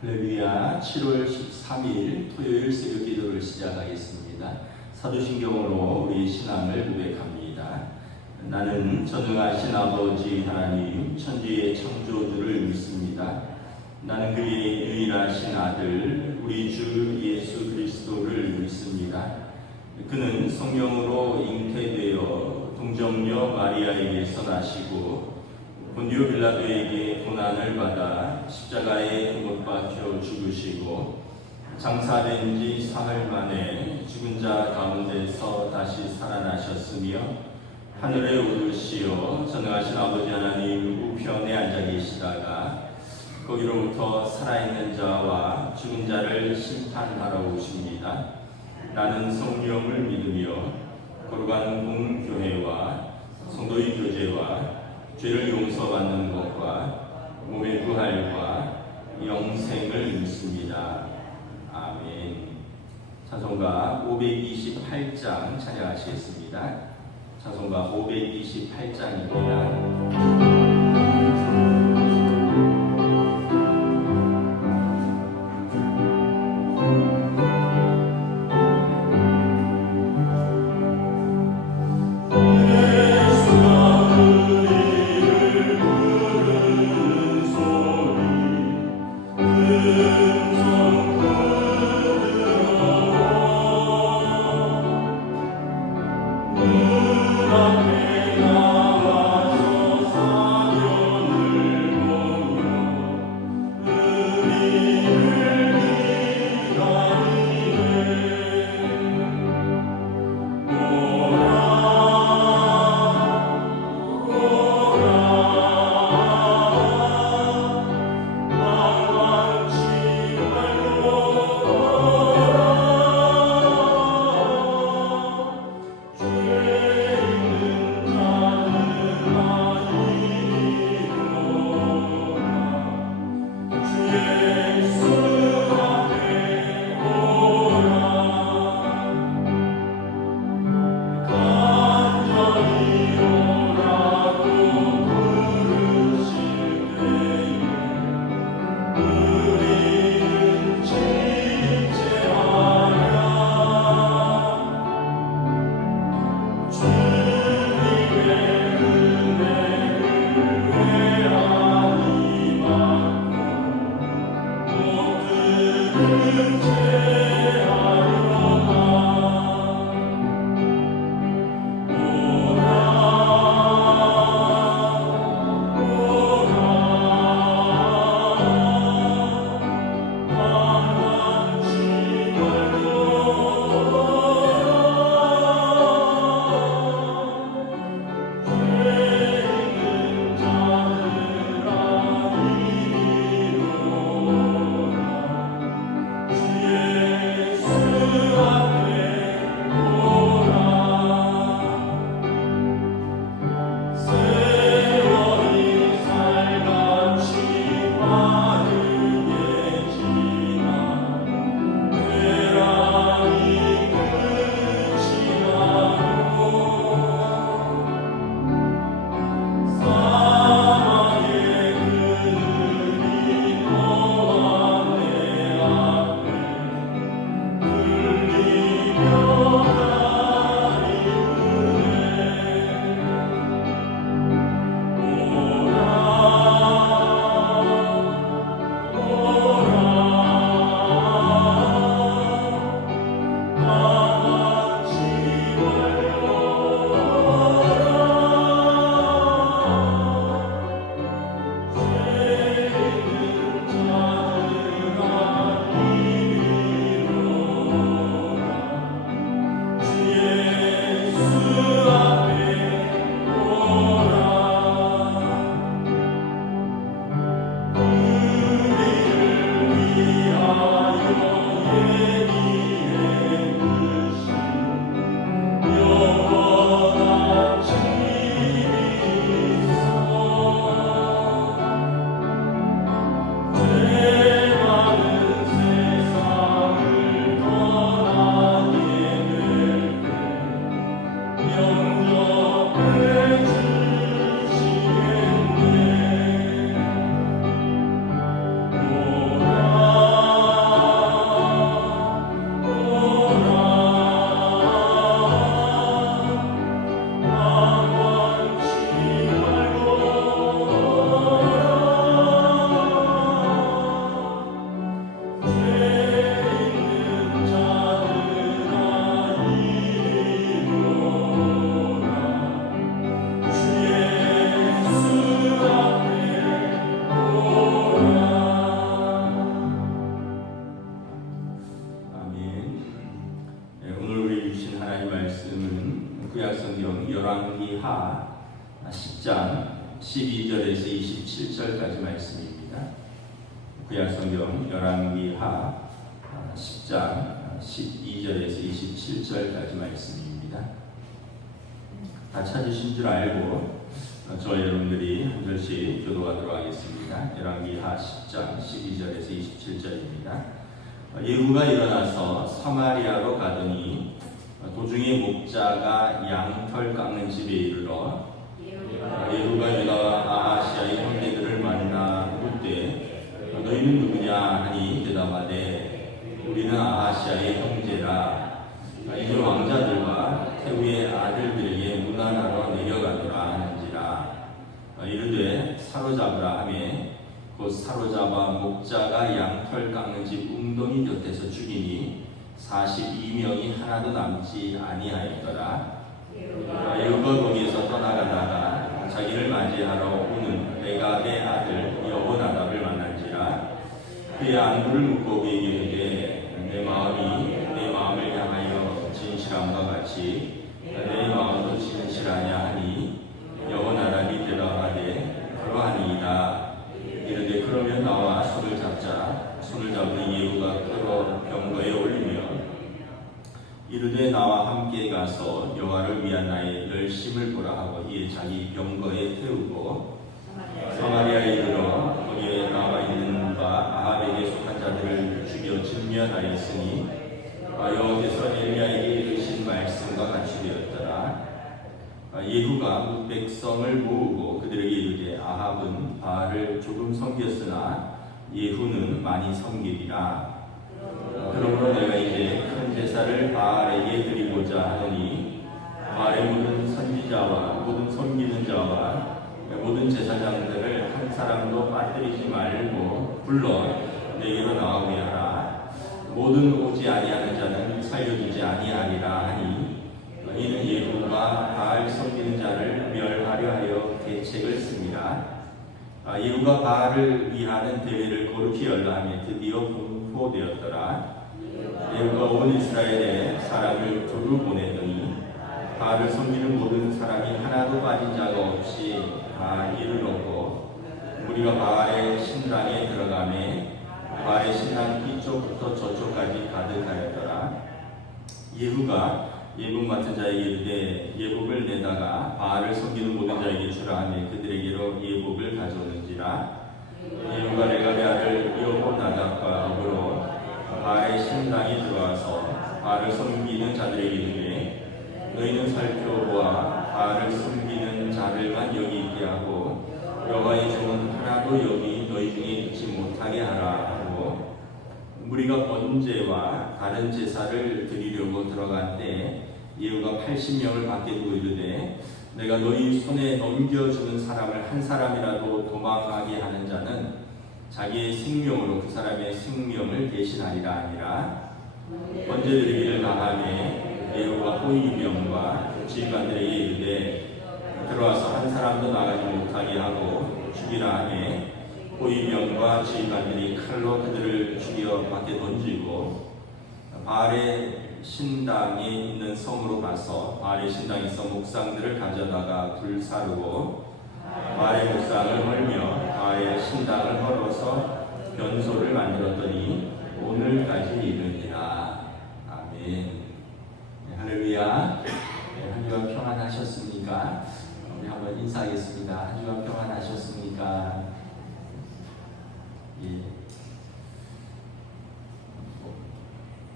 할렐루야. 7월 13일 토요일 새벽 기도를 시작하겠습니다. 사도신경으로 우리 신앙을 고백합니다. 나는 전능하신 아버지 하나님 천지의 창조주를 믿습니다. 나는 그의 유일하신 아들 우리 주 예수 그리스도를 믿습니다. 그는 성령으로 잉태되어 동정녀 마리아에게서 나시고 본디오 빌라도에게 고난을 받아 십자가에 못 박혀 죽으시고 장사된 지 사흘 만에 죽은 자 가운데서 다시 살아나셨으며 하늘에 오르시어 전능하신 아버지 하나님 우편에 앉아 계시다가 거기로부터 살아있는 자와 죽은 자를 심판하러 오십니다. 나는 성령을 믿으며 거룩한 공교회와 성도의 교제와 죄를 용서받는 것과 몸의 부활과 영생을 믿습니다. 아멘. 찬송가 528장 찬양하시겠습니다. 찬송가 528장입니다. 7절까지 말씀입니다. 구약성경 열왕기하 10장 12절에서 27절까지 말씀입니다. 다 찾으신 줄 알고 저 여러분들이 한 절씩 교도하도록 하겠습니다. 열왕기하 10장 12절에서 27절입니다. 예후가 일어나서 사마리아로 가더니 도중에 목자가 양털 깎는 집에 이르러 예후가 유다와 아하시아의 형제들을 만나 묻되 너희는 누구냐 하니 대답하되 우리는 아하시아의 형제라. 이제 왕자들과 태후의 아들들에게 문안하러 내려가노라 하는지라. 이르되 사로잡으라 하매 곧 사로잡아 목자가 양털 깎는 집 웅덩이 곁에서 죽이니 42명이 하나도 남지 아니하였더라. 예후가 거기에서 떠나가다가 자기를 맞이하러 오는 레갑의 아들 여호나답을 만난지라. 그의 안구를 묶고 그에게 이르되 내 마음이 내 마음을 향하여 진실함과 같이 내 마음도 진실하냐 하니 여호나답이 대답하되 그러하니이다. 이르되 그러면 나와 손을 잡자. 손을 잡으니 예후가 끌어 병거에 올리며 이르되 나와 함께 가서 여호와를 위한 나의 열심을 보라 하고 이에 자기 병거에 태우고 사마리아에 이르러 거기에 나와 있는 바 아합에게 속한 자들을 죽여 진멸하였으니 여호와께서 엘리야에게 이르신 말씀과 같이 되었더라. 예후가 백성을 모으고 그들에게 이르되 아합은 바알을 조금 섬겼으나 예후는 많이 섬기리라. 그러므로 내가 이제 큰 제사를 바알에게 드리고자 하노니 바알의 모든 선지자와 모든 섬기는 자와 모든 제사장들을 한 사람도 빠뜨리지 말고 불러 내게로 나오게 하라. 모든 오지 아니하는 자는 살려주지 아니하리라 하니 이는 예후가 바알 섬기는 자를 멸하려 하여 계책을 씁니다. 예후가 바알을 위하는 대회를 거룩히 열라 하며 드디어 공포되었더라. 예후가 온 이스라엘에 사람을 두루 보내더니 바알을 섬기는 모든 사람이 하나도 빠진 자가 없이 다 이르렀고 우리가 바알의 신당에 들어가매 바알의 신당 이쪽부터 저쪽까지 가득하였더라. 예후가 예복 맡은 자에게 이르되 예복을 내다가 바알을 섬기는 모든 자에게 주라 하며 그들에게로 예복을 가져오는지라. 예후가 레갑의 아들 여호나답과 더불어 바알의 신당에 들어와서 바알을 섬기는 자들에게 이르되 너희는 살펴보아 바알을 섬기는 자들만 여기 있게 하고 여호와의 종은 하나도 여기 너희 중에 있지 못하게 하라 하고 우리가 번제와 다른 제사를 드리려고 들어간 때 예후가 80명을 밖에 두고 이르되 내가 너희 손에 넘겨주는 사람을 한 사람이라도 도망가게 하는 자는 자기의 생명으로 그 사람의 생명을 대신하리라 하니라. 번제 드리기를 나가매 예후가 호위병과 지휘관들에게 이르되 들어와서 한 사람도 나가지 못하게 하고 죽이라 하매 호위병과 지휘관들이 칼로 그들을 죽여 밖에 던지고 바알의 신당에 있는 성으로 가서 바알의 신당에서 목상들을 가져다가 불사르고 바알의 목상을 헐며 바알의 신당을 헐어서 변소를 만들었더니 오늘까지 이르니라. 아멘. 네, 할렐루야. 네, 한 주간 평안하셨습니까? 우리 한번 인사하겠습니다. 한 주간 평안하셨습니까? 예.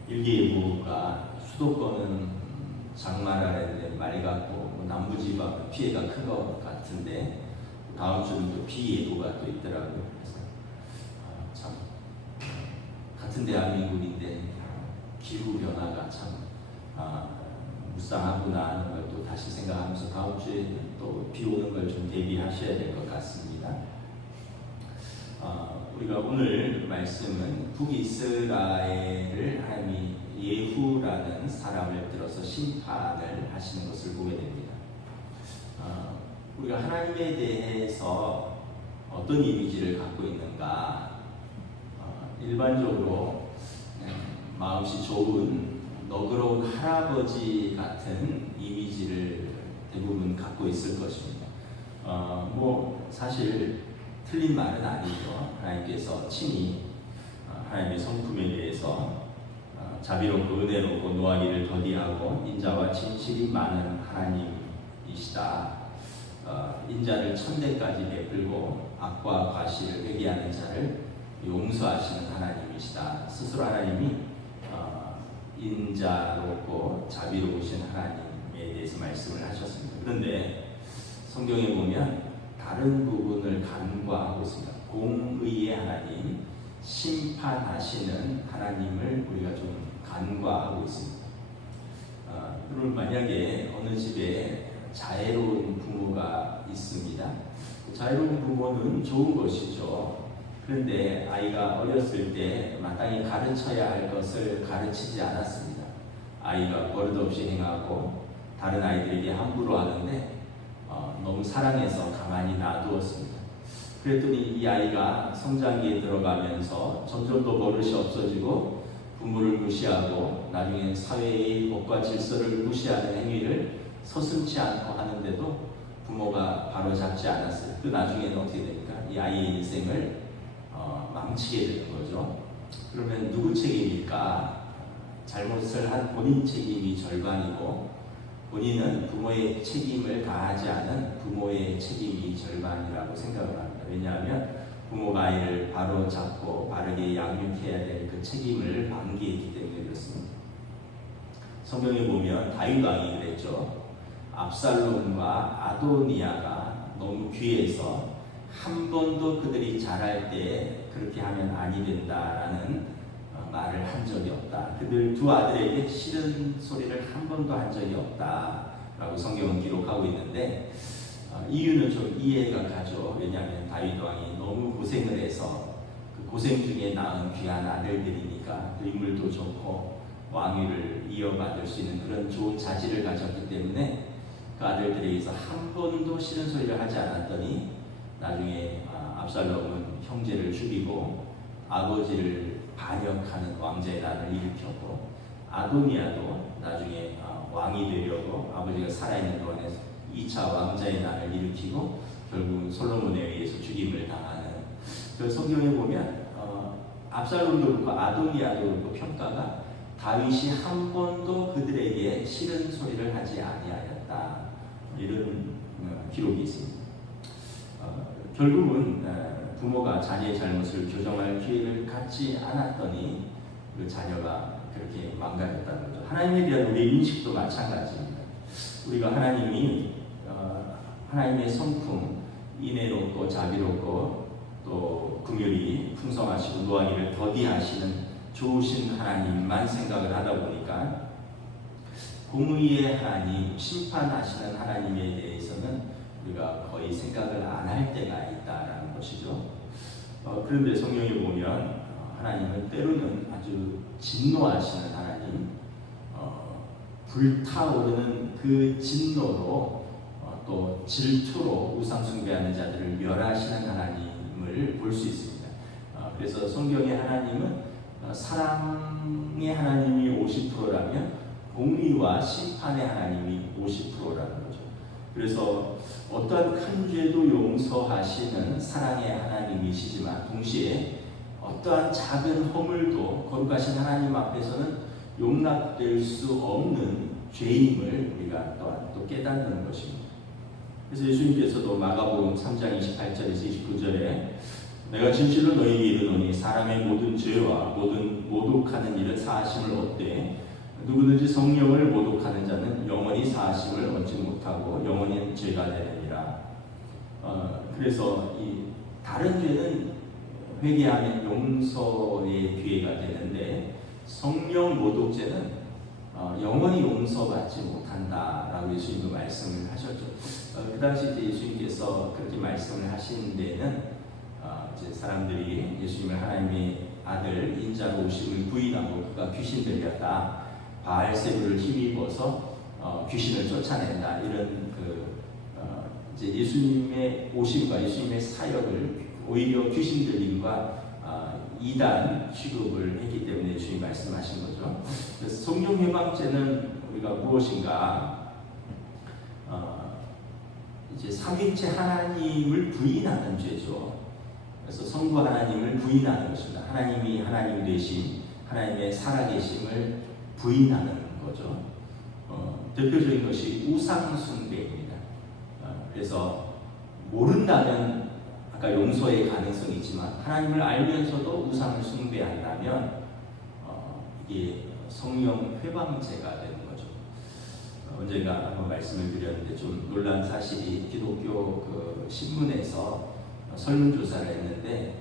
일기예보가 수도권은 장마라는데 맑았고 남부지방 피해가 큰 것 같은데 다음 주는 또 비 예보가 또 있더라고요. 그래서 참 같은 대한민국인데 기후 변화가 참 무쌍하구나 하는 걸 또 다시 생각하면서 다음 주에 또 비 오는 걸 좀 대비하셔야 될 것 같습니다. 우리가 오늘 말씀은 북이스라엘을 하나님이 예후라는 사람을 들어서 심판을 하시는 것을 보게 됩니다. 우리가 하나님에 대해서 어떤 이미지를 갖고 있는가? 일반적으로 마음씨 좋은 너그러운 할아버지 같은 이미지를 대부분 갖고 있을 것입니다. 뭐 사실 틀린 말은 아니죠. 하나님께서 친히 하나님의 성품에 대해서 자비롭고 은혜롭고 노하기를 더디하고 인자와 진실이 많은 하나님이시다. 인자를 천대까지 베풀고 악과 과실을 회개하는 자를 용서하시는 하나님이시다. 스스로 하나님이 인자롭고 자비로우신 하나님에 대해서 말씀을 하셨습니다. 그런데 성경에 보면 다른 부분을 간과하고 있습니다. 공의의 하나님, 심판하시는 하나님을 우리가 좀 간과하고 있습니다. 그럼 만약에 어느 집에 자애로운 부모가 있습니다. 자애로운 부모는 좋은 것이죠. 그런데 아이가 어렸을 때 마땅히 가르쳐야 할 것을 가르치지 않았습니다. 아이가 버릇없이 행하고 다른 아이들에게 함부로 하는데 너무 사랑해서 가만히 놔두었습니다. 그랬더니 이 아이가 성장기에 들어가면서 점점 더 버릇이 없어지고 부모를 무시하고 나중에 사회의 법과 질서를 무시하는 행위를 서슴지 않고 하는데도 부모가 바로잡지 않았어요. 그 나중에는 어떻게 됩니까? 이 아이의 인생을 망치게 되는 거죠. 그러면 누구 책임일까? 잘못을 한 본인 책임이 절반이고 본인은 부모의 책임을 다하지 않은 부모의 책임이 절반이라고 생각을 합니다. 왜냐하면 부모가 아이를 바로 잡고 바르게 양육해야 될 그 책임을 방기했기 때문에 그렇습니다. 성경에 보면 다윗 왕이 그랬죠. 압살롬과 아도니아가 너무 귀해서 한 번도 그들이 자랄 때 그렇게 하면 아니 된다라는 말을 한 적이 없다. 그들 두 아들에게 싫은 소리를 한 번도 한 적이 없다라고 성경은 기록하고 있는데 이유는 좀 이해가 가죠. 왜냐하면 다윗 왕이 너무 고생을 해서 그 고생 중에 낳은 귀한 아들들이니까 또 인물도 좋고 왕위를 이어받을 수 있는 그런 좋은 자질을 가졌기 때문에 그 아들들에게서 한 번도 싫은 소리를 하지 않았더니 나중에 압살롬은 형제를 죽이고 아버지를 반역하는 왕자의 난을 일으켰고 아도니아도 나중에 왕이 되려고 아버지가 살아있는 동안에 2차 왕자의 난을 일으키고 결국은 솔로몬에 의해서 죽임을 당하는 그 성경에 보면 압살롬도 그렇고 아도니아도 그렇고 평가가 다윗이 한 번도 그들에게 싫은 소리를 하지 아니하였다 이런 기록이 있습니다. 결국은 부모가 자녀의 잘못을 교정할 기회를 갖지 않았더니 그 자녀가 그렇게 망가졌다는 거죠. 하나님에 대한 우리의 인식도 마찬가지입니다. 우리가 하나님의 성품, 인애롭고 자비롭고 또 긍휼이 풍성하시고 노하기를 더디하시는 좋으신 하나님만 생각을 하다 보니까 공의의 하나님, 심판하시는 하나님에 대해서는 우리가 거의 생각을 안 할 때가 있다라는 것이죠. 그런데 성경에 보면 하나님은 때로는 아주 진노하시는 하나님, 불타오르는 그 진노로 또 질투로 우상 숭배하는 자들을 멸하시는 하나님을 볼 수 있습니다. 그래서 성경의 하나님은 사랑의 하나님이 50%라면 공의와 심판의 하나님이 50%라는 거죠. 그래서 어떠한 큰 죄도 용서하시는 사랑의 하나님이시지만 동시에 어떠한 작은 허물도 거룩하신 하나님 앞에서는 용납될 수 없는 죄임을 우리가 또한 또 깨닫는 것입니다. 그래서 예수님께서도 마가복음 3장 28절에서 29절에 내가 진실로 너희에게 이르노니 사람의 모든 죄와 모든 모독하는 일은 사하심을 얻되 누구든지 성령을 모독하는 자는 영원히 사하심을 얻지 못하고 영원히 죄가 되느니라. 그래서 이 다른 죄는 회개하면 용서의 기회가 되는데 성령 모독죄는 영원히 용서받지 못한다라고 예수님도 말씀을 하셨죠. 그 당시 이제 예수님께서 그렇게 말씀을 하신 데는 이제 사람들이 예수님을 하나님의 아들 인자로 오심을 부인하고 그가 귀신 들렸다, 바알세불을 힘입어서 귀신을 쫓아낸다 이런 이제 예수님의 오심과 예수님의 사역을 오히려 귀신 들림과 이단 취급을 했기 때문에 주님 말씀하신 거죠. 그래서 성령 회방죄는 우리가 무엇인가? 이제 삼위일체 하나님을 부인하는 죄죠. 그래서 성부 하나님을 부인하는 것입니다. 하나님이 하나님 되신 하나님의 살아계심을 부인하는 거죠. 대표적인 것이 우상 숭배입니다. 그래서 모른다면 아까 용서의 가능성이 있지만 하나님을 알면서도 우상을 숭배한다면 이게 성령 회방죄가 되는 거죠. 언젠가 한번 말씀을 드렸는데 좀 놀란 사실이 기독교 그 신문에서 설문조사를 했는데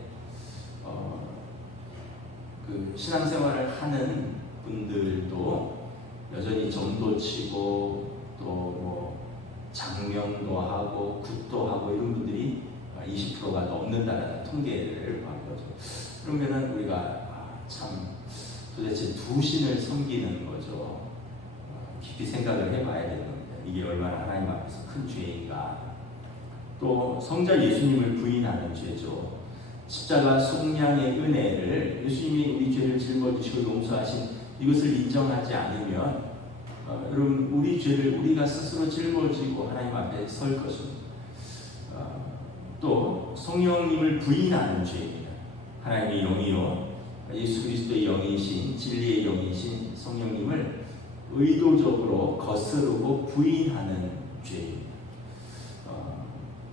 그 신앙생활을 하는 분들도 여전히 점도 치고 또 뭐 장명도 하고 굿도 하고 이런 분들이 20%가 넘는다는 통계를 본 거죠. 그러면은 우리가 참 도대체 두 신을 섬기는 거죠. 깊이 생각을 해봐야 되는 겁니다. 이게 얼마나 하나님 앞에서 큰 죄인가. 또 성자 예수님을 부인하는 죄죠. 십자가 속량의 은혜를 예수님이 우리 죄를 짊어지시고 용서하신 이것을 인정하지 않으면 여러분 우리 죄를 우리가 스스로 짊어지고 하나님 앞에 설 것입니다. 또 성령님을 부인하는 죄입니다. 하나님의 영이요 예수 그리스도의 영이신 진리의 영이신 성령님을 의도적으로 거스르고 부인하는 죄입니다.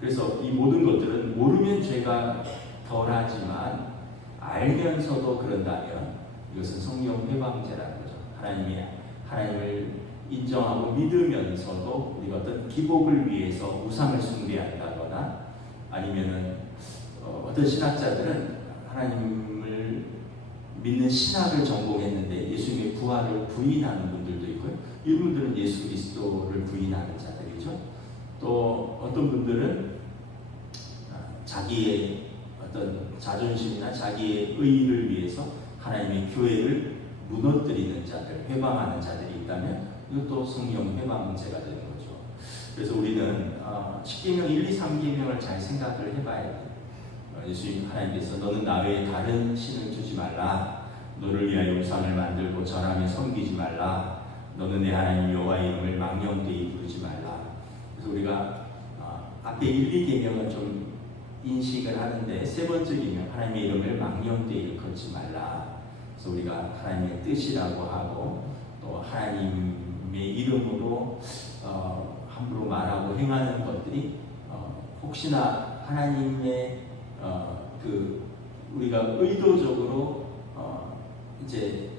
그래서 이 모든 것들은 모르면 죄가 덜하지만 알면서도 그런다면 이것은 성령 회방죄라는 거죠. 하나님을 인정하고 믿으면서도 우리가 어떤 기복을 위해서 우상을 숭배한다거나 아니면은 어떤 신학자들은 하나님을 믿는 신학을 전공했는데 예수님의 부활을 부인하는 분들도 있고요. 이분들은 예수 그리스도를 부인하는 자들이죠. 또 어떤 분들은 자기의 어떤 자존심이나 자기의 의의를 위해서 하나님의 교회를 무너뜨리는 자들, 회방하는 자들이 있다면 이것도 성령 회방죄가 되는 거죠. 그래서 우리는 10계명 1, 2, 3계명을 잘 생각을 해봐야 돼요. 예수님 하나님께서 너는 나 외에 다른 신을 두지 말라. 너를 위하여 우상을 만들고 절하며 섬기지 말라. 너는 내 하나님 여호와의 이름을 망령되이 부르지 말라. 그래서 우리가 앞에 1, 2계명은 좀 인식을 하는데 세 번째 계명 하나님의 이름을 망령되이 걷지 말라. 그래서 우리가 하나님의 뜻이라고 하고 또 하나님의 이름으로 함부로 말하고 행하는 것들이 혹시나 하나님의 우리가 의도적으로 이제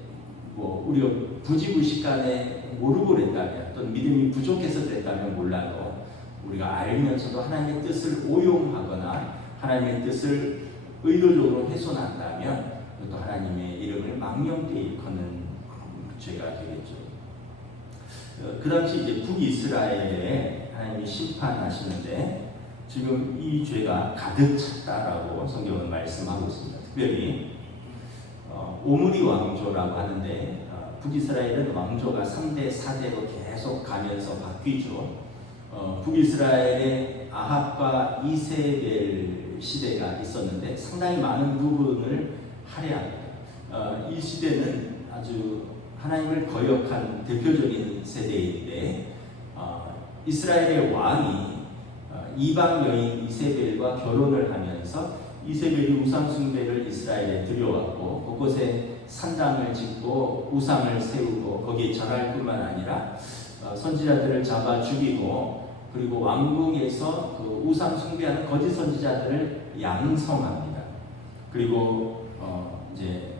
뭐 우리가 부지불식간에 모르고 그랬다면 또는 믿음이 부족해서 그랬다면 몰라도 우리가 알면서도 하나님의 뜻을 오용하거나 하나님의 뜻을 의도적으로 훼손한다면 또 하나님의 이름을 망령되이 걷는 죄가 되겠죠. 그 당시 이제 북이스라엘에 하나님이 심판하시는데 지금 이 죄가 가득 찼다라고 성경은 말씀하고 있습니다. 특별히 오므리 왕조라고 하는데 북이스라엘은 왕조가 3대, 4대로 계속 가면서 바뀌죠. 북이스라엘의 아합과 이세벨 시대가 있었는데 상당히 많은 부분을 할애합니다. 이 시대는 아주 하나님을 거역한 대표적인 세대인데 이스라엘의 왕이 이방 여인 이세벨과 결혼을 하면서 이세벨이 우상 숭배를 이스라엘에 들여왔고 곳곳에 산당을 짓고 우상을 세우고 거기에 절할 뿐만 아니라 선지자들을 잡아 죽이고 그리고 왕궁에서 그 우상 숭배하는 거짓 선지자들을 양성합니다. 그리고 이제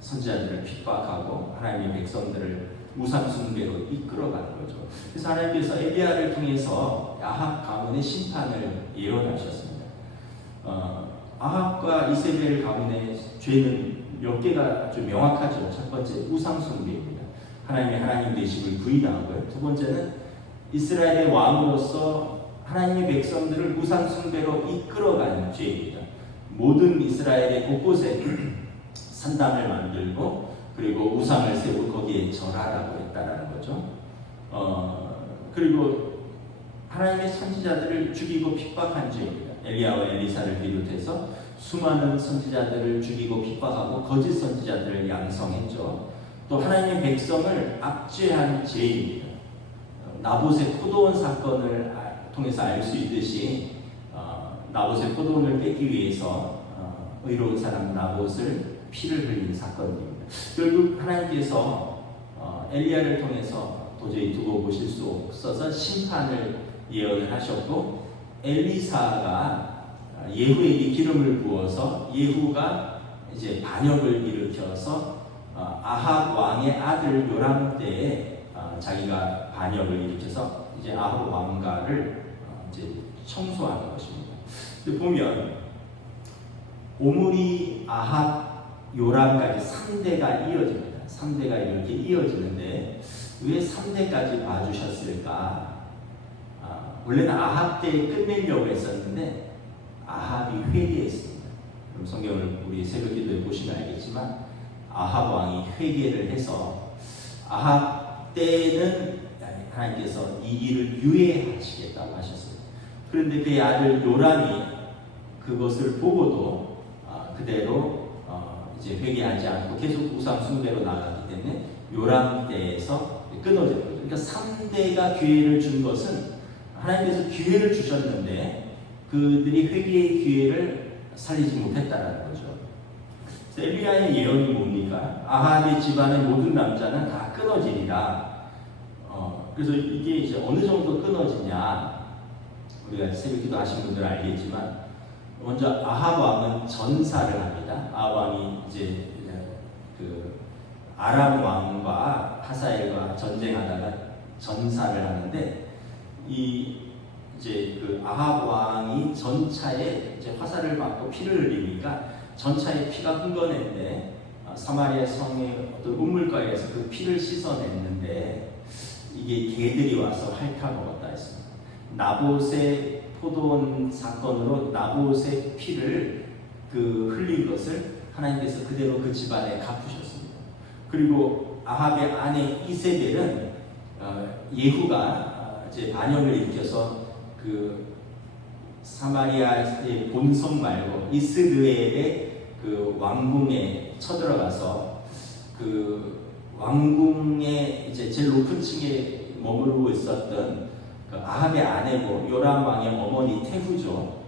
선지자들을 핍박하고 하나님의 백성들을 우상 숭배로 이끌어가는 거죠. 그래서 하나님께서 엘리야를 통해서 아합 가문의 심판을 예언하셨습니다. 아합과 이세벨 가문의 죄는 몇 개가 아주 명확하죠. 첫 번째 우상 숭배입니다. 하나님의 하나님 되심을 부인하고요. 두 번째는 이스라엘의 왕으로서 하나님의 백성들을 우상 숭배로 이끌어가는 죄입니다. 모든 이스라엘의 곳곳에 산당을 만들고 그리고 우상을 세우고 거기에 절하라고 했다라는 거죠. 그리고 하나님의 선지자들을 죽이고 핍박한 죄입니다. 엘리야와 엘리사를 비롯해서 수많은 선지자들을 죽이고 핍박하고 거짓 선지자들을 양성했죠. 또 하나님의 백성을 압제한 죄입니다. 나봇의 포도원 사건을 통해서 알 수 있듯이 나봇의 포도원을 뺏기 위해서 의로운 사람 나봇을 피를 흘린 사건입니다. 결국 하나님께서 엘리야를 통해서 도저히 두고 보실 수 없어서 심판을 예언을 하셨고, 엘리사가 예후에게 기름을 부어서 예후가 이제 반역을 일으켜서 아합 왕의 아들 요람 때에 자기가 반역을 일으켜서 이제 아합 왕가를 이제 청소하는 것입니다. 보면 오므리, 아합, 요람까지 3대가 이어집니다. 3대가 이렇게 이어지는데 왜 3대까지 봐주셨을까? 원래는 아합 때 끝내려고 했었는데 아합이 회개했습니다. 그럼 성경을 우리 새벽기도에 보시면 알겠지만 아합 왕이 회개를 해서 아합 때는 하나님께서 이 일을 유예하시겠다고 하셨어요. 그런데 그의 아들 요람이 그것을 보고도 그대로 이제 회개하지 않고 계속 우상 숭배로 나가기 때문에 요람 때에서 끊어진 거죠. 그러니까 3대가 기회를 준 것은 하나님께서 기회를 주셨는데 그들이 회개의 기회를 살리지 못했다는 거죠. 엘리야의 예언이 뭡니까? 아합의 집안의 모든 남자는 다 끊어지리라. 그래서 이게 이제 어느 정도 끊어지냐? 우리가 새벽기도 하신 분들은 알겠지만, 먼저 아합 왕은 전사를 합니다. 아합 왕이 이제 그 아람 왕과 하사엘과 전쟁하다가 전사를 하는데, 이제 그 아합 왕이 전차에 이제 화살을 맞고 피를 흘리니까 전차에 피가 흥건했는데 사마리아 성의 어떤 우물가에서 그 피를 씻어냈는데 이게 개들이 와서 핥아먹었다 했습니다. 나봇의 포도원 사건으로 나봇의 피를 흘린 것을 하나님께서 그대로 그 집안에 갚으셨습니다. 그리고 아합의 아내 이세벨은 예후가 이제 반역을 일으켜서 그 사마리아의 본성 말고 이스라엘의 그 왕궁에 쳐들어가서 그 왕궁의 이제 제일 높은 층에 머무르고 있었던 그 아합의 아내고 요람 왕의 어머니 태후죠.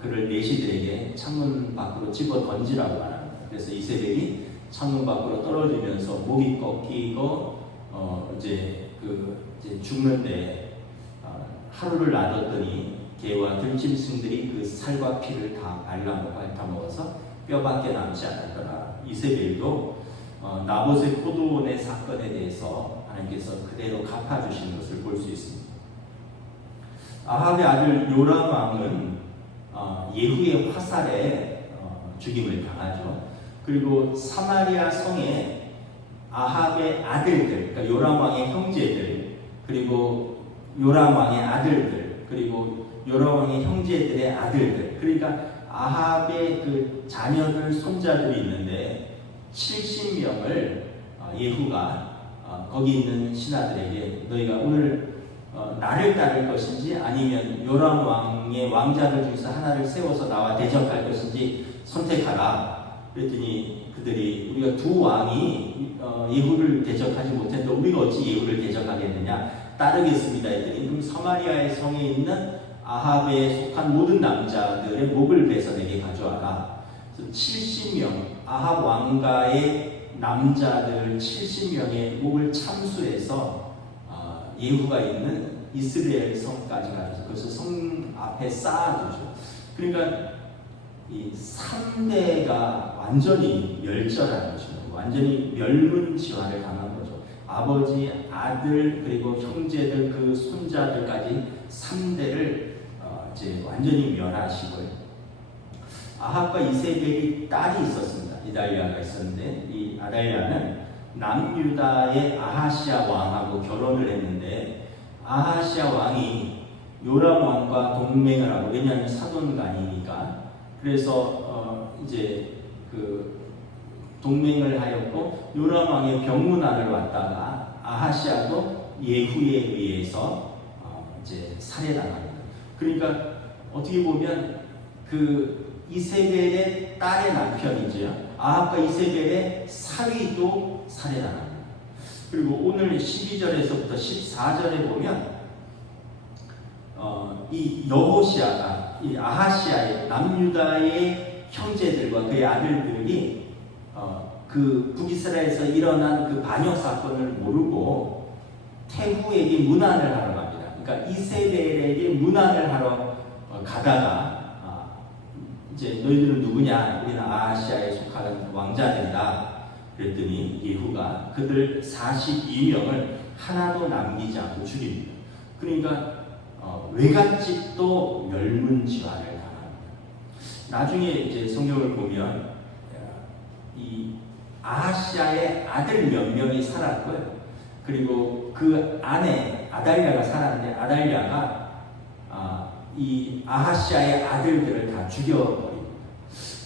그를 내시들에게 창문 밖으로 집어 던지라고 말합니다. 그래서 이세벨이 창문 밖으로 떨어지면서 목이 꺾이고 이제 죽는데 하루를 놔뒀더니 개와 들짐승들이 그 살과 피를 다 핥아먹어서 뼈밖에 남지 않았더라. 이세벨도 나봇의 포도원의 사건에 대해서 하나님께서 그대로 갚아주신 것을 볼 수 있습니다. 아합의 아들 요람 왕은 예후의 화살에 죽임을 당하죠. 그리고 사마리아 성에 아합의 아들들, 그러니까 요람 왕의 형제들, 그리고 요람 왕의 아들들, 그리고 요람 왕의 형제들의 아들들, 그러니까 아합의 그 자녀들, 손자들이 있는데 70명을 예후가 거기 있는 신하들에게 너희가 오늘 나를 따를 것인지 아니면 요람 왕의 왕자들 중에서 하나를 세워서 나와 대적할 것인지 선택하라. 그랬더니 그들이 우리가 두 왕이 예후를 대적하지 못했는데 우리가 어찌 예후를 대적하겠느냐, 따르겠습니다 했더니 그럼 사마리아의 성에 있는 아합에 속한 모든 남자들의 목을 베서 내게 가져와라. 그래서 70명 아합 왕가의 남자들 70명의 목을 참수해서 예후가 있는 이스라엘 성까지 가져서 그것을 성 앞에 쌓아두죠. 그러니까 이 3대가 완전히 멸절한 것이죠. 완전히 멸문지화를 당한 거죠. 아버지, 아들, 그리고 형제들, 그 손자들까지 3대를 이제 완전히 멸하시고요. 아합과 이세벨이 딸이 있었습니다. 이달리아가 있었는데 이 아달리아는 남유다의 아하시아 왕하고 결혼을 했는데 아하시아 왕이 요람 왕과 동맹을 하고, 왜냐하면 사돈간이니까, 그래서 이제 그 동맹을 하였고 요람 왕의 병문안을 왔다가 아하시아도 예후에 의해서 이제 살해당합니다. 그러니까 어떻게 보면 그 이세벨의 딸의 남편이죠. 아합과 이세벨의 사위도 살해당합니다. 그리고 오늘 12절에서부터 14절에 보면 이 여호시아가 이 아하시아의 남유다의 형제들과 그의 아들들이 그 북이스라엘에서 일어난 그 반역 사건을 모르고 태후에게 문안을 하러 갑니다. 그러니까 이세벨에게 문안을 하러 가다가 이제 너희들은 누구냐? 우리는 아하시아에 속하는 왕자들이다. 그랬더니 예후가 그들 42명을 하나도 남기지 않고 죽입니다. 그러니까 외갓집도 멸문지화를 당합니다. 나중에 이제 성경을 보면 이 아하시아의 아들 몇 명이 살았고요. 그리고 그 아내 아달랴가 살았는데 아달랴가 이 아하시아의 아들들을 다 죽여버립니다.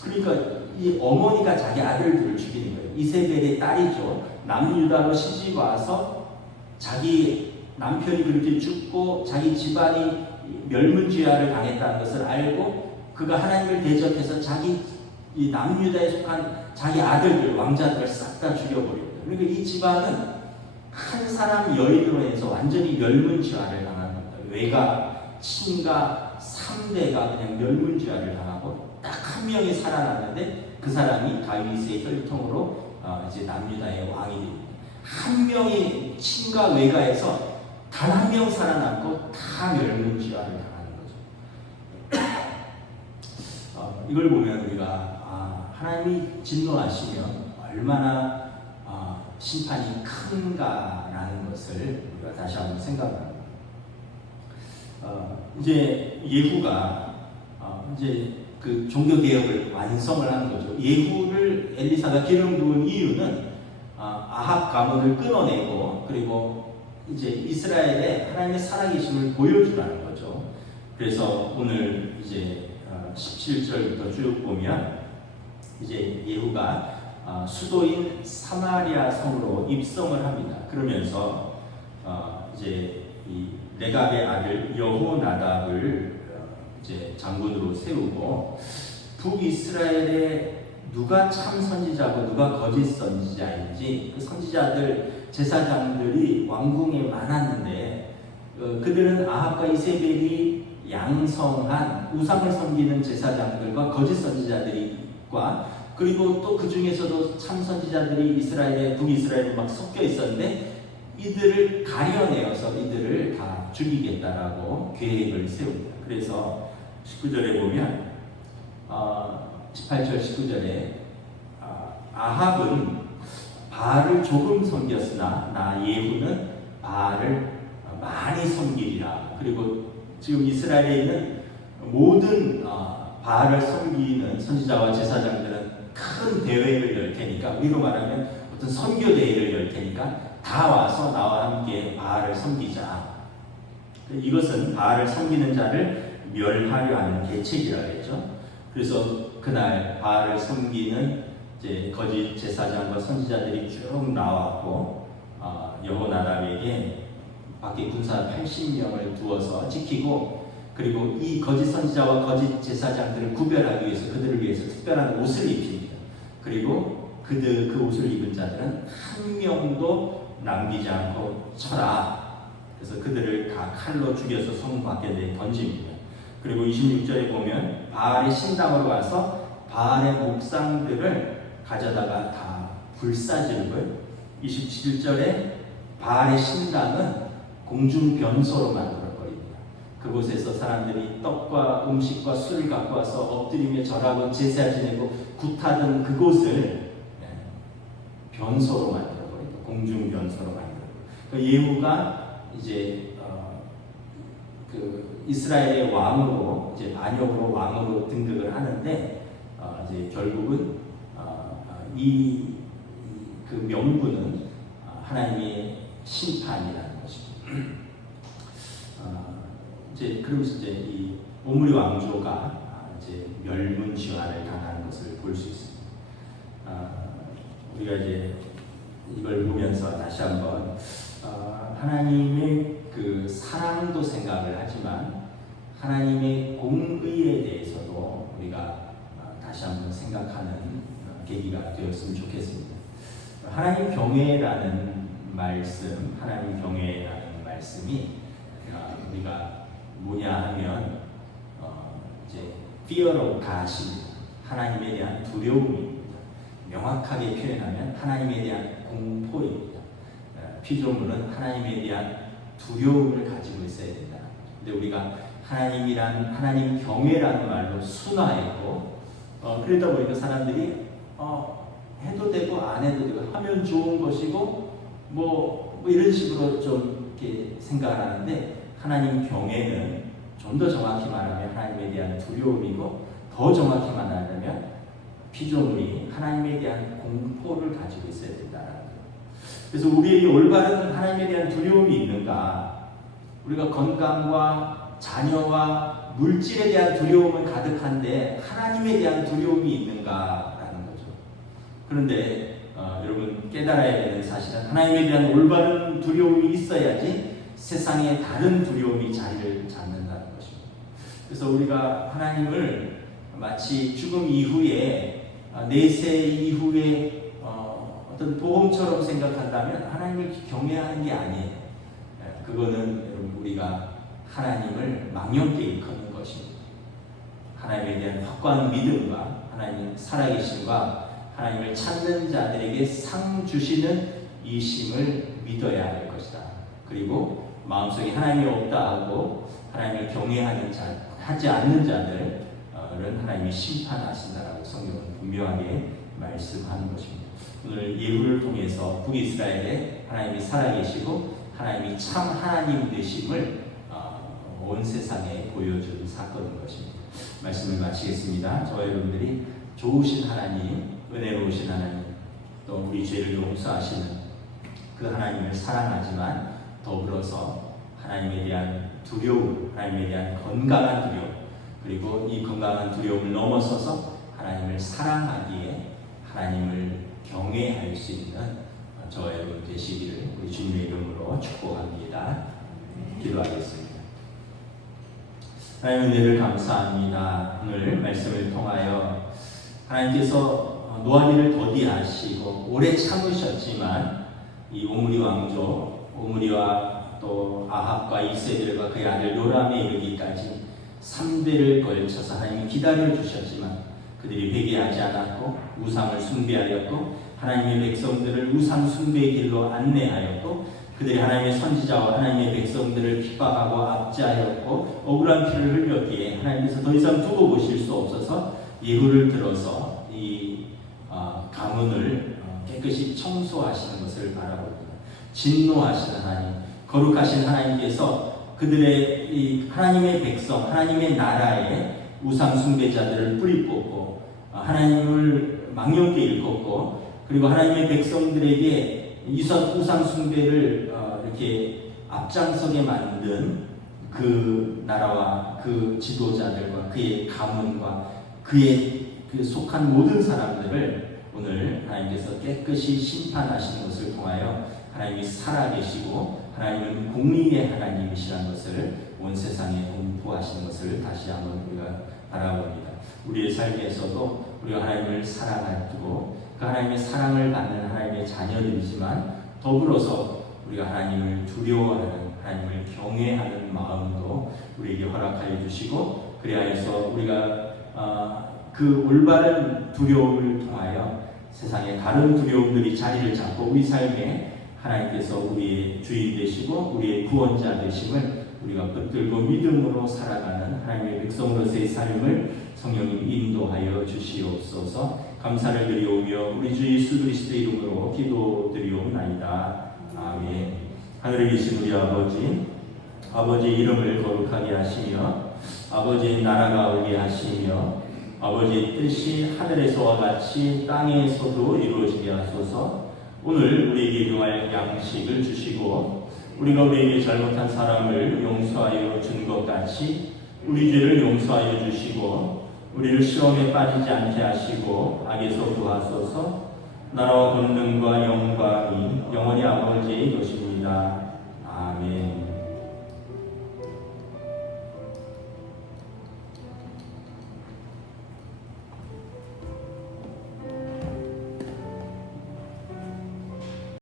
그러니까 이 어머니가 자기 아들들을 죽이는 거예요. 이세벨의 딸이죠. 남유다로 시집 와서 자기 남편이 그렇게 죽고 자기 집안이 멸문지화를 당했다는 것을 알고 그가 하나님을 대적해서 자기 이 남유다에 속한 자기 아들들 왕자들을 싹 다 죽여버립니다. 그러니까 이 집안은 한 사람 여인으로 해서 완전히 멸문지화를 당한 겁니다. 외가, 친가, 3대가 그냥 멸문지화를 당하고 딱 한 명이 살아났는데 그 사람이 다윗의 혈통으로 이제 남유다의 왕이 됩니다. 한 명이 친가 외가에서 단 한 명 살아남고 다 멸문지화를 당하는 거죠. 이걸 보면 우리가 하나님이 진노하시면 얼마나 심판이 큰가라는 것을 우리가 다시 한번 생각합니다. 이제 예후가 이제 그 종교 개혁을 완성을 하는 거죠. 예후를 엘리사가 기름 부은 이유는 아합 가문을 끊어내고 그리고 이제 이스라엘의 하나님의 살아계심을 보여주라는 거죠. 그래서 오늘 이제 17절부터 쭉 보면 이제 예후가 수도인 사마리아 성으로 입성을 합니다. 그러면서 이제 이 레갑의 아들 여호나답을 이제 장군으로 세우고 북이스라엘에 누가 참 선지자고 누가 거짓 선지자인지 그 선지자들 제사장들이 왕궁에 많았는데 그들은 아합과 이세벨이 양성한 우상을 섬기는 제사장들과 거짓 선지자들과 그리고 또 그 중에서도 참 선지자들이 이스라엘에 북이스라엘에 막 섞여 있었는데 이들을 가려내어서 이들을 다 죽이겠다라고 계획을 세웁니다. 그래서 19절에 보면 18절 19절에 아합은 바알을 조금 섬겼으나 나 예후는 바알을 많이 섬기리라. 그리고 지금 이스라엘에 있는 모든 바알을 섬기는 선지자와 제사장들은 큰 대회를 열 테니까 우리로 말하면 어떤 선교 대회를 열 테니까 다 와서 나와 함께 바알을 섬기자. 이것은 바알을 섬기는 자를 멸하려 하는 계책이라 했죠. 그래서 그날 바알을 섬기는 이제 거짓 제사장과 선지자들이 쭉 나왔고 여호나답에게 밖에 군사 80명을 두어서 지키고 그리고 이 거짓 선지자와 거짓 제사장들을 구별하기 위해서 그들을 위해서 특별한 옷을 입힙니다. 그리고 그 옷을 입은 자들은 한 명도 남기지 않고 쳐라. 그래서 그들을 다 칼로 죽여서 성 밖에 던집니다. 그리고 26절에 보면 바알의 신당으로 와서 바알의 목상들을 가져다가 다 불사지르고요. 27절에 바알의 신당은 공중변소로 만들어버립니다. 그곳에서 사람들이 떡과 음식과 술을 갖고 와서 엎드리며 절하고 제사 지내고 굿하던 그곳을 변소로 만들어버립니다. 공중변소로 만들어버립니다. 그 예후가 이제 그 이스라엘의 왕으로 이제 반역으로 왕으로 등극을 하는데 이제 결국은 그 명분은 하나님의 심판이라는 것입니다. 이제 그러면서 이제 이 오므리 왕조가 이제 멸문지화를 당하는 것을 볼 수 있습니다. 우리가 이제 이걸 보면서 다시 한번 하나님의 그 사랑도 생각을 하지만 하나님의 공의에 대해서도 우리가 다시 한번 생각하는 계기가 되었으면 좋겠습니다. 하나님 경외라는 말씀, 하나님 경외라는 말씀이 우리가 뭐냐 하면 이제 fear of God입니다. 하나님에 대한 두려움입니다. 명확하게 표현하면 하나님에 대한 공포입니다. 피조물은 하나님에 대한 두려움을 가지고 있어야 된다. 근데 우리가 하나님 경외라는 말로 순화했고, 그러다 보니까 사람들이 해도 되고 안 해도 되고 하면 좋은 것이고 뭐 이런 식으로 좀 이렇게 생각을 하는데, 하나님 경외는 좀 더 정확히 말하면 하나님에 대한 두려움이고, 더 정확히 말하면 피조물이 하나님에 대한 공포를 가지고 있어야 된다는 거예요. 그래서 우리에게 올바른 하나님에 대한 두려움이 있는가? 우리가 건강과 자녀와 물질에 대한 두려움은 가득한데 하나님에 대한 두려움이 있는가라는 거죠. 그런데 여러분 깨달아야 되는 사실은 하나님에 대한 올바른 두려움이 있어야지 세상에 다른 두려움이 자리를 잡는다는 것입니다. 그래서 우리가 하나님을 마치 죽음 이후에 내세 이후에 어떤 보험처럼 생각한다면 하나님을 경외하는 게 아니에요. 그거는 여러분 우리가 하나님을 망령되게 일컫는 것입니다. 하나님에 대한 확고한 믿음과 하나님 살아계심과 하나님을 찾는 자들에게 상 주시는 이심을 믿어야 할 것이다. 그리고 마음속에 하나님이 없다 하고 하나님을 경외하는 자, 하지 않는 자들은 하나님이 심판하신다라고 성경은 분명하게 말씀하는 것입니다. 오늘 예후를 통해서 북이스라엘에 하나님이 살아계시고 하나님이 참 하나님 되심을 온 세상에 보여준 사건인 것입니다. 말씀을 마치겠습니다. 저와 여러분들이 좋으신 하나님, 은혜로우신 하나님, 또 우리 죄를 용서하시는 그 하나님을 사랑하지만 더불어서 하나님에 대한 두려움, 하나님에 대한 건강한 두려움, 그리고 이 건강한 두려움을 넘어서서 하나님을 사랑하기에 하나님을 경외할 수 있는 저와 여러분 되시기를 우리 주님의 이름으로 축복합니다. 기도하겠습니다. 하나님 은혜를 감사합니다. 오늘 말씀을 통하여 하나님께서 노아기를 더디하시고 오래 참으셨지만 이 오므리 왕족, 오므리와 또 아합과 이세벨과 그의 아들 요람에 이르기까지 3대를 걸쳐서 하나님이 기다려주셨지만 그들이 회개하지 않았고 우상을 숭배하였고 하나님의 백성들을 우상 숭배의 길로 안내하였고 그들이 하나님의 선지자와 하나님의 백성들을 핍박하고 압제하였고 억울한 피를 흘렸기에 하나님께서 더 이상 두고 보실 수 없어서 예후를 들어서 이 가문을 깨끗이 청소하시는 것을 바라봅니다. 진노하시는 하나님, 거룩하신 하나님께서 그들의 이 하나님의 백성, 하나님의 나라에 우상 숭배자들을 뿌리 뽑고 하나님을 망령되게 일컫고 그리고 하나님의 백성들에게 우상 숭배를 이렇게 앞장서게 만든 그 나라와 그 지도자들과 그의 가문과 그의 그 속한 모든 사람들을 오늘 하나님께서 깨끗이 심판하시는 것을 통하여 하나님이 살아계시고 하나님은 공의의 하나님이시라는 것을 온 세상에 공포하시는 것을 다시 한번 우리가 바라봅니다. 우리의 삶에서도 우리가 하나님을 사랑하고 그 하나님의 사랑을 받는 하나님의 자녀들이지만 더불어서 우리가 하나님을 두려워하는 하나님을 경외하는 마음도 우리에게 허락하여 주시고 그리하여서 우리가 그 올바른 두려움을 통하여 세상에 다른 두려움들이 자리를 잡고 우리 삶에 하나님께서 우리의 주인 되시고 우리의 구원자 되심을 우리가 붙들고 믿음으로 살아가는 하나님의 백성으로서의 삶을 성령님 인도하여 주시옵소서. 감사를 드리오며 우리 주 예수 그리스도의 이름으로 기도드리옵나이다. 아멘. 하늘에 계신 우리 아버지의 이름을 거룩하게 하시며 아버지의 나라가 오게 하시며 아버지의 뜻이 하늘에서와 같이 땅에서도 이루어지게 하소서. 오늘 우리에게 일용할 양식을 주시고 우리가 우리에게 잘못한 사람을 용서하여 준 것 같이 우리 죄를 용서하여 주시고 우리를 시험에 빠지지 않게 하시고 악에서 구하소서. 나라와 권능과 영광이 영원히 아버지의 것입니다. 아멘.